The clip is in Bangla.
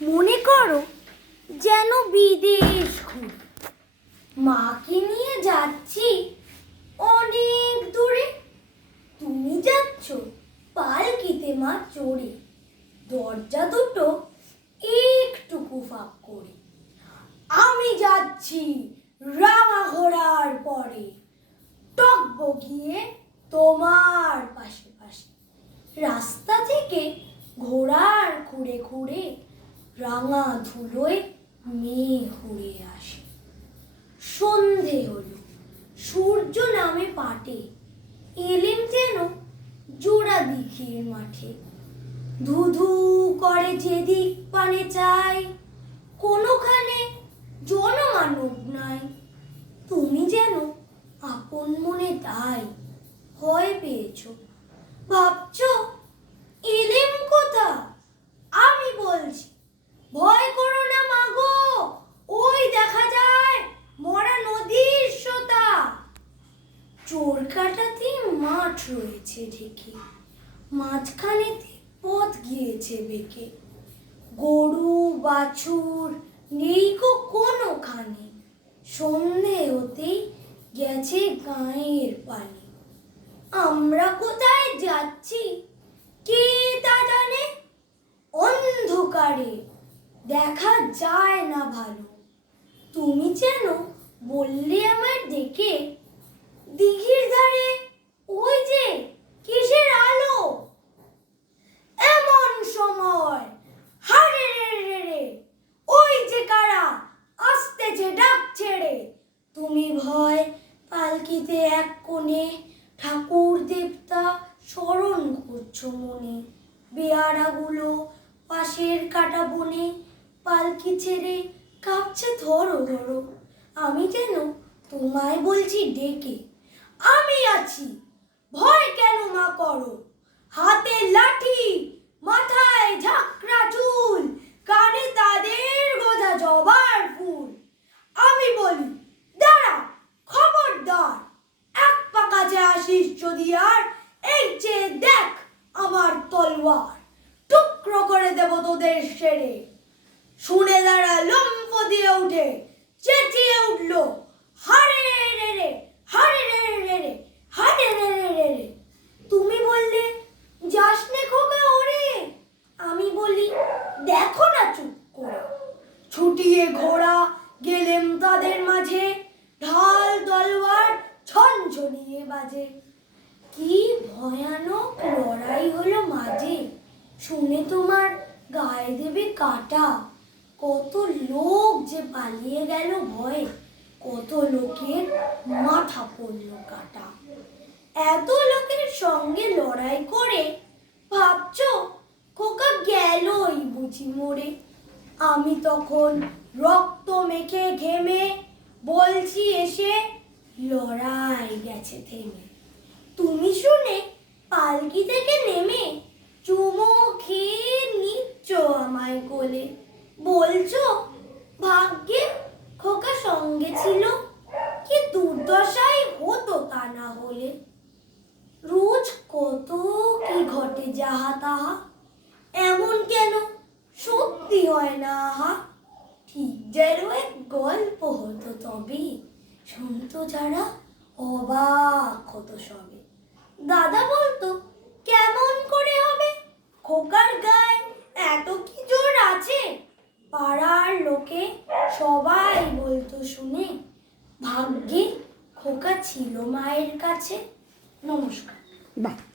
মনে করো যেন বিদেশ ঘুরে, মাকে নিয়ে যাচ্ছি অনেক দূরে। তুমি যাচ্ছ পালকিতে মা চড়ে, দরজা দুটো একটুকু ফাঁক করে। আমি যাচ্ছি রাঙা ঘোড়ার পরে, টকবগিয়ে তোমার পাশে পাশে। রাস্তা থেকে ঘোড়ার খুঁড়ে খুঁড়ে রাঙা ধুলোয় মেয়ে উড়ে আসে। সন্ধে হলো, সূর্য নামে পাটে, এলেম যেন জোড়া দিঘির মাঠে। ধুধু করে যেদিক পানে চাই, কোনোখানে জনমানব নাই। তুমি যেন আপন মনে তাই ভয় পেয়েছ, ভাবছ এলেম কোথা। আমি বলছি ভয় করো না মাগো, ওই দেখা যায় মরা নদীর সোতা। চোরকাটাতে মাঠ রয়েছে ঢেকে, মাঝখানেতে পথ গিয়েছে বেঁকে। গরু বাছুর নেই গো কোনোখানে, সন্ধে হতেই গেছে গাঁয়ের পানে। আমরা কোথায় যাচ্ছি কে তা জানে, অন্ধকারে দেখা যায় না ভালো। তুমি যেন বললে আমায় ডেকে, দিঘির ধারে ওই যে কিসের আলো। এমন সময় হারে রে রে রে, ওই যে কারা আসতেছে ডাক ছেড়ে। তুমি ভয় পালকিতে এক কোণে, ঠাকুর দেবতা স্মরণ করছো মনে। বেয়ারাগুলো পাশের কাটা বনে, পালকি ছেড়ে কাঁপছে ধরো ধরো। আমি যেন তোমায় বলছি ডেকে, আমি আছি ভয় কেন মা করো। হাতে লাঠি মাথায় ঝাঁকড়া চুল, কানে তাদের গোজা জবার ফুল। আমি বলি দাঁড়া খবরদার, এক পা কাছে আসিস যদি আর, এই যে দেখ আমার তলোয়ার, টুকরো করে দেব তোদের সেরে। শুনে দাঁড়া লম্ফ দিয়ে উঠে চেঁচিয়ে উঠলো, হারে রে রে হারে রে রে রে হারে রে রে রে রে। তুমি বললে যাস নে খোকা ওরে, আমি বলি দেখো না চুপ করে। ছুটিয়ে ঘোড়া গেলেম তাদের মাঝে, ঢাল তলোয়ার ঝনঝনিয়ে বাজে। কি ভয়ানক লড়াই হলো মাঝে, শুনে তোমার গায়ে দেবে কাটা। কত লোক যে পালিয়ে গেল ভয়ে, কত লোকের মাথা পড়ল কাটা। এত লোকের সঙ্গে লড়াই করে ভাবছ খোকা গেলই বুঝি মরে। আমি তখন রক্ত মেখে ঘেমে বলছি এসে, লড়াই গেছে থেমে। তুমি শুনে পালকি থেকে নেমে চুমো খেয়ে নিচ্ছ আমায় কোলে, বলছো ভাগ্যে খোকা সঙ্গে ছিল, কি দুর্দশাই হতো তা না হলে। রোজ কত কি ঘটে যাহা তাহা, এমন কেন সত্যি হয় না আহা। ঠিক যেন এক গল্প হতো তবে, শুনতো যারা অবাক হতো সবে। দাদা বলতো কেমন করে হবে, খোকার গায়ে এত কি জোর আছে। পাড়ার লোকে সবাই বলতো শুনে, ভাগ্যে খোকা ছিল মায়ের কাছে। নমস্কার। বাহ।